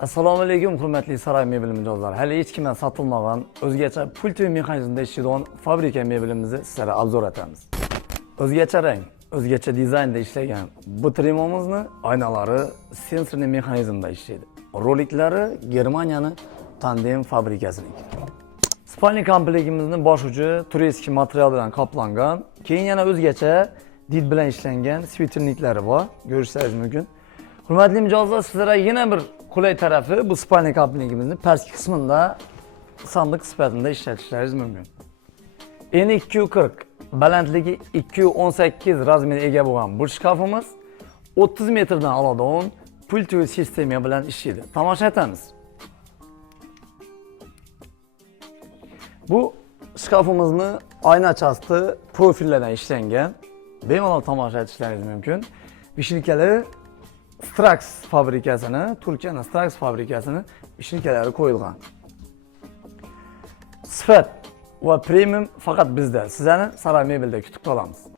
Assalomu alaykum hurmatli saroy mebel mijozlari. Hali hech kimdan sotilmagan o'zgacha pult va mexanizmda ishlaydigan fabrika mebelimizni sizlarga obzor etamiz. O'zgacha rang, o'zgacha dizaynda ishlagan bu trimomizni oynalari sensorli mexanizmda ishlaydi. Roliklari Germaniyaning Tandem fabrikasiniki. Spalni komplektimizni bosh uchi turistik material bilan qoplangan, keyin yana o'zgacha did bilan ishlangan svetilniklari bor, ko'rishingiz mumkin. Hurmatli mijozlar, sizlarga yana bir qulay tarafi bu spalni komplektimizni pastki qismida sandiq sifatida ishlatishlaringiz mumkin. Eni 240, balandligi 218 razmeriga ega bo'lgan bu shkafimiz 30 metrdan oladigan pultli sistema bilan ishlaydi. Tomosha etamiz. Bu shkafimizni oynachasi profillardan ishlangan. Bemalol tomosha etishlaringiz mumkin. Vishilkalari Strax fabrikasini, Turkiyaning Strax fabrikasini vishilkalari qo'yilgan. Sifat va premium faqat bizda. Sizlarni Saroy Mebelda kutib qolamiz.